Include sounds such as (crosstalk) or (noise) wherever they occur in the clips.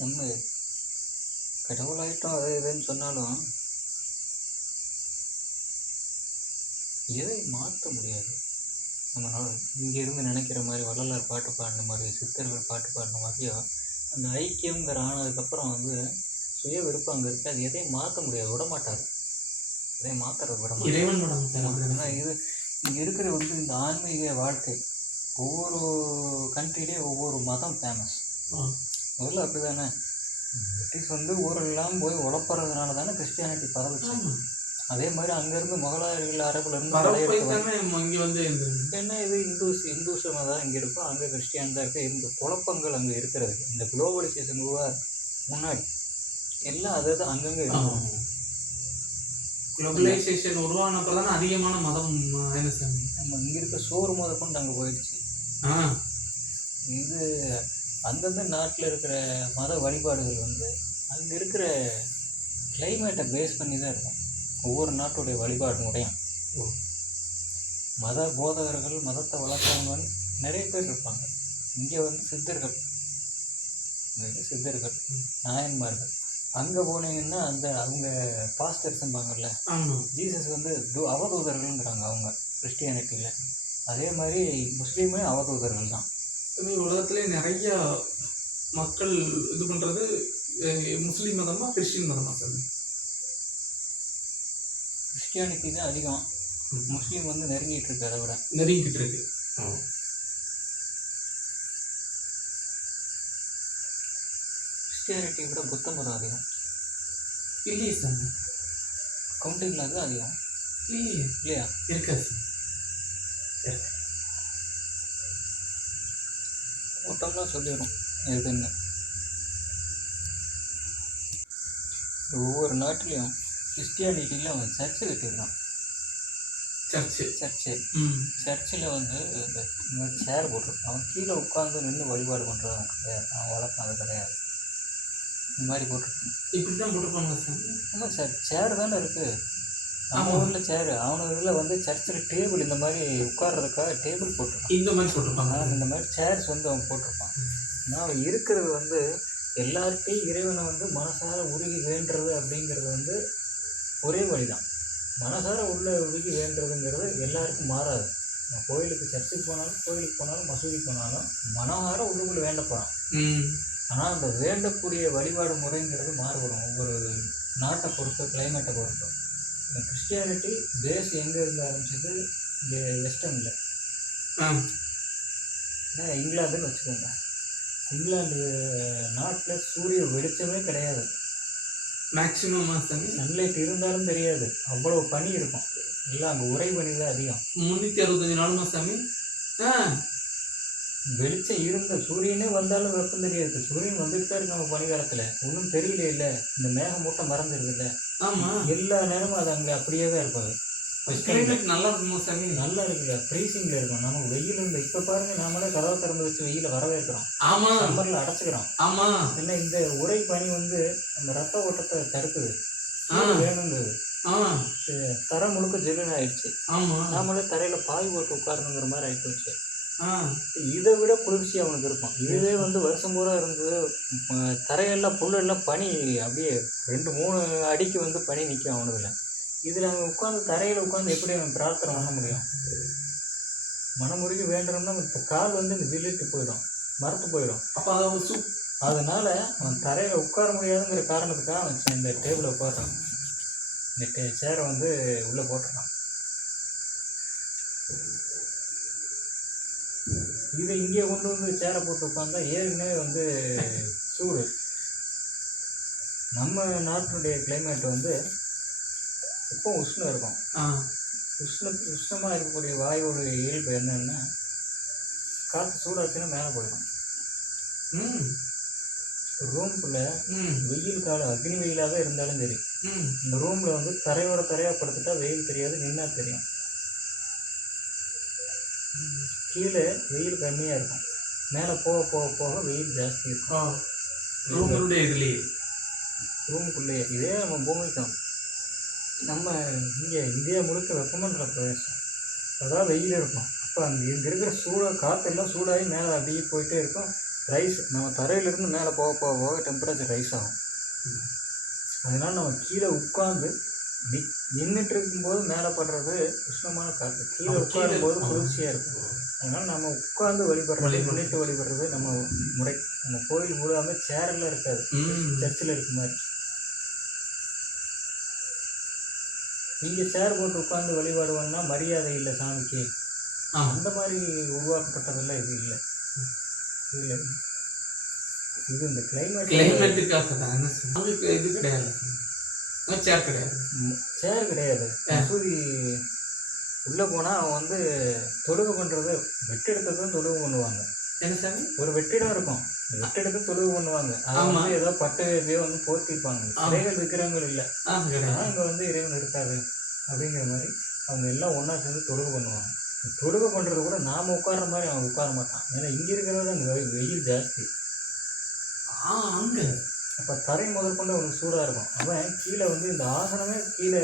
நம்ம கடவுளாயிட்டோம் அது இதுன்னு சொன்னாலும் எதை மாற்ற முடியாது. நம்ம இங்கேருந்து நினைக்கிற மாதிரி வள்ளலார் பாட்டு பாடின மாதிரி சித்தர்கள் பாட்டு பாடின மாதிரியோ அந்த ஐக்கியங்கிற ஆனதுக்கப்புறம் வந்து சுய விருப்பம் அங்கே இருக்குது அது எதையும் மாற்ற முடியாது விட மாட்டார் எதையும் மாற்றுறது விட இறைவன் விட மாட்டார்? இது இங்கே இருக்கிற வந்து இந்த ஆன்மீக வாழ்க்கை ஒவ்வொரு கண்ட்ரிலேயும் ஒவ்வொரு மதம் ஃபேமஸ். முதல்ல அப்படி தானே பிரிட்டிஷ் வந்து ஊரெல்லாம் போய் உழப்புறதுனால தானே கிறிஸ்டியானிட்டி பரவுச்சு. அதே மாதிரி அங்கேருந்து முகலாயர்கள் அரபுல இருந்து இங்க வந்து இந்த என்ன இது? இந்துஸ் இந்துசமாக தான் இங்கே இருக்கும் அங்கே கிறிஸ்டியன் தான் இருக்குது இந்த குழப்பங்கள் அங்கே இருக்கிறது இந்த குளோபலைசேஷன் உருவாக முன்னாடி. எல்லாம் அது அது அங்கங்கே இருக்கும் குளோபலைசேஷன் உருவானப்ப தானே அதிகமான மதம் நம்ம இங்கே இருக்க சோறு முத கொண்டு அங்கே போயிடுச்சு. இது அந்தந்த நாட்டில் இருக்கிற மத வழிபாடுகள் வந்து அங்கே இருக்கிற கிளைமேட்டை பேஸ் பண்ணி தான் இருக்கும். ஒவ்வொரு நாட்டுடைய வழிபாடு முறையும். ஓ. மத போதகர்கள் மதத்தை வளர்த்தவங்க நிறைய பேர் இருப்பாங்க. இங்கே வந்து சித்தர்கள். சித்தர்கள் நாயன்மார்கள். அங்கே போனீங்கன்னா அந்த அவங்க பாஸ்டர்ஸ்ம்பாங்கல்ல ஜீசஸ் வந்து து அவதூதர்கள்ங்கிறாங்க அவங்க கிறிஸ்டியானிட்டியில் அதே மாதிரி முஸ்லீமே அவதூதர்கள் தான். சாமி உலகத்திலே நிறைய மக்கள் இது பண்றது அஹ், முஸ்லிம் மதமா கிறிஸ்டின் மதமா சாமி கிறிஸ்டியானிட்டி தான் அதிகம். முஸ்லீம் வந்து நெருங்கிட்டு இருக்கு அதை விட. நெருங்கிட்டு இருக்கு. கிறிஸ்டியானிட்டி விட புத்த மதம் அதிகம். இல்லையே சாமி கவுண்டிங்கில் அது அதிகம். இல்லையே. இல்லையா? இருக்கா சாமி கூட்டம்லாம் சொல்லிடும் எதுன்னு. ஒவ்வொரு நாட்டிலையும் கிறிஸ்டியானிட்டியில் அவன் சர்ச்சு கட்டிடுறான் சர்ச்சு. சர்ச்சு. சர்ச்சில் வந்து இந்த மாதிரி சேர் போட்டிருக்கான். அவன் கீழே உட்காந்து நின்று வழிபாடு பண்ணுறவன் கிடையாது. அவன் வழக்கம் அது கிடையாது. இந்த மாதிரி போட்டிருக்கான். இப்படி தான் போட்டிருப்பாங்க சாமி ஆமாம் சார் சேர் தானே இருக்குது நம்ம ஆமா. ஊரில் சேரு அவன இதில் வந்து சர்ச்சில் டேபிள் இந்த மாதிரி உட்கார்றதுக்காக டேபிள் போட்டிருக்கான். இந்த மாதிரி போட்டிருப்பாங்க. இந்த மாதிரி சேர்ஸ் வந்து அவன் போட்டிருப்பான். ஆனால் அவன் இருக்கிறது வந்து எல்லார்ட்டையும் இறைவனை வந்து மனசார உருகி வேண்டுறது அப்படிங்கிறது வந்து ஒரே வழிதான். மனசார உள்ள உருகி வேண்டுறதுங்கிறது எல்லாருக்கும் மாறாது. நம்ம கோயிலுக்கு சர்ச்சுக்கு போனாலும் கோயிலுக்கு போனாலும் மசூதிக்கு போனாலும் மனமார உள்ளுக்குள்ள வேண்ட போகிறான் ஆனால் அந்த வேண்டக்கூடிய வழிபாடு முறைங்கிறது மாறுபடும். ஒவ்வொரு நாட்டை பொறுத்து கிளைமேட்டை பொறுத்து. இந்த கிறிஸ்டியானிட்டி பேஸ் எங்கே இருந்து ஆரம்பிச்சது இங்கே வெஸ்டர்னில் ஏன்னா இங்கிலாந்துன்னு வச்சுக்கோங்க. இங்கிலாந்து நாட்டில் சூரிய வெளிச்சமே கிடையாது. மேக்ஸிமம் சன்லைட் இருந்தாலும் தெரியாது. அவ்வளோ பனி இருக்கும். எல்லாம் அங்கே உறை பனி தான் அதிகம். முந்நூற்றி அறுபத்தஞ்சு நாளுமா சாமி? ஆ. வெளிச்சம் இருந்த சூரியனே வந்தாலும் வெப்பம் தெரியாது. சூரியன் வந்துட்டு இருக்கு நம்ம பனிக்காலத்தில். ஒன்றும் தெரியல இல்லை. இந்த மேகமூட்டம் மறந்துடுது இல்லை. ஆமா. எல்லா நேரமும் அது அங்கே அப்படியே தான் இருப்பாது கிளைமேட் நல்லா இருக்குமா சாமி? நல்லா இருக்குல்ல ஃப்ரீசிங்கில் இருக்கும். நமக்கு வெயில் இருந்து இப்போ பாருங்க நாமளே கதவை திறந்து வச்சு வெயில வரவேற்கிறோம். ஆமா. சம்மரில் அடைச்சிக்கிறோம். ஆமா. ஏன்னா இந்த உரை பனி வந்து நம்ம ரத்த ஓட்டத்தை தடுக்குது. ஆ. சூடு வேணுங்குது. ஆ. இது தரை முழுக்க ஜில்லுன்னு ஆயிடுச்சு. ஆமா. நாமளே தரையில பாய் போட்டு உட்காரணுங்கிற மாதிரி ஆகி போச்சு ஆ இதை விட குளிர்ச்சி அவனுக்கு இருக்கும் இதுவே வந்து வருஷம் பூரா இருந்து தரையெல்லாம் புல்லெல்லாம் பனி அப்படியே ரெண்டு மூணு அடிக்கு வந்து பனி நிற்கும் அவனுக்குல இதில் அவன் உட்காந்து தரையில் உட்காந்து எப்படி அவன் பிரார்த்தனை பண்ண முடியும்? மனமுருகி வேண்டுறோம்னா இந்த கால் வந்து இந்த ஜில்லிட்டு போயிடும் மரத்து போயிடும். அப்ப அதை சூப் அதனால அவன் தரையில் உட்கார முடியாதுங்கிற காரணத்துக்காக அவன் சே- இந்த டேபிளை உட்காடுறான் இந்த டே சேரை வந்து உள்ளே போட்டுறான். இதை இங்கே கொண்டு வந்து சேரை போட்டு உட்காந்தா ஏற்கனவே வந்து சூடு. நம்ம நாட்டினுடைய கிளைமேட் வந்து எப்போ உஷ்ணம் இருக்கும். உஷ்ண உஷ்ணமாக இருக்கக்கூடிய வாயுவோட இயல்பு என்னன்னா காற்று சூடாச்சுன்னா மேலே போயிடும். ம். ரூம்குள்ளே வெயில் காலம் அக்னி வெயிலாக இருந்தாலும் சரி இந்த ரூமில் வந்து தரையோட தரையாக படுத்துட்டா வெயில் தெரியாது நின்னா தெரியும். கீழே வெயில் கம்மியாக இருக்கும். மேலே போக போக போக வெயில் ஜாஸ்தி இருக்கும். ஆ. ரூமருடைய இதுலயே ரூமுக்குள்ளேயே இதே நம்ம பூமிக்கும் நம்ம இங்கே இந்தியா முழுக்க வெப்பமன்ற பிரதேசம். அதான் வெயில் இருக்கும். அப்போ அங்கே இங்கே இருக்கிற சூடாக காற்றெல்லாம் சூடாகி மேலே அப்படியே போயிட்டே இருக்கும். ரைஸ் நம்ம தரையிலிருந்து மேலே போக போக போக டெம்பரேச்சர் ரைஸ் ஆகும். அதனால நம்ம கீழே உட்காந்து நி நின்றுட்டு இருக்கும்போது மேலே படுறது உஷ்ணமான காற்று கீழே உட்காரும் போது குளிர்ச்சியாக இருக்கும். அதனால நம்ம உட்காந்து வழிபடுறது. நின்றுட்டு வழிபடுறது நம்ம முறை நம்ம கோயில் முழுவாம சேரில் இருக்காது. சர்ச்சில் இருக்க மாதிரி. இங்கே சேர் போட்டு உட்காந்து வழிபாடுவோம்னா மரியாதை இல்லை சாமிக்கு. அந்த மாதிரி உருவாக்கப்பட்டதெல்லாம் இது இல்லை. இல்லை. இது இந்த கிளைமேட் கிளைமேட்டுக்காக தான் இது கிடையாது. சேர் கிடையாது. சேர் கிடையாது. மசூதி உள்ளே போனால் அவன் வந்து தொழுகை பண்ணுறது வெட்டெடுத்ததும் தொழுகை பண்ணுவாங்க. என்ன சாமி? ஒரு வெற்றிடம் இருக்கும். இந்த வெற்றிடத்தை தொழுகை பண்ணுவாங்க. அதை. வந்து ஏதோ பட்டு வந்து போர்த்திருப்பாங்க சிலைகள் விக்கிரகங்கள் இல்லை. ஆனால் இங்கே வந்து இறைவன் இருக்காரு அப்படிங்கிற மாதிரி அவங்க எல்லாம் ஒன்றா சேர்ந்து தொழுகை பண்ணுவாங்க. தொழுகை பண்ணுறது கூட நாம் உட்கார்ற மாதிரி அவன் உட்கார மாட்டான். ஏன்னா இங்கே இருக்கிறது அங்கே வெயில் ஜாஸ்தி. ஆ அங்க. அப்போ தரை முதற்கொண்டு அவனுக்கு சூடாக இருக்கும். அவன் கீழே வந்து இந்த ஆசனமே கீழே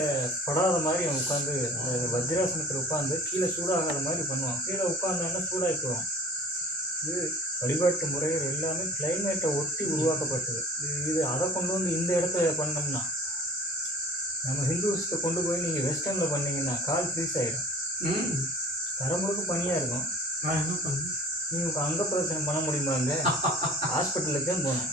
படாத மாதிரி அவன் உட்காந்து இந்த வஜ்ராசனத்தில் உட்காந்து கீழே சூடாகாத மாதிரி பண்ணுவான். கீழே உட்காந்தான்னா சூடாகி போவான் இது வழிபாட்டு முறைகள் எல்லாமே கிளைமேட்டை ஒட்டி உருவாக்கப்பட்டது. இது இது அதை கொண்டு வந்து இந்த இடத்துல பண்ணோம்னா நம்ம ஹிந்துஸத்தை கொண்டு போய் நீங்கள் வெஸ்டர்னில் பண்ணீங்கன்னா கால் ஃப்ரீஸ் ஆகிடும் ம். தரை முழுக்க பனியாக இருக்கும். நீங்கள் அங்க பிரச்சனை பண்ண முடியுமா அங்கே? ஹாஸ்பிட்டலுக்கு (laughs) தான் போகணும்.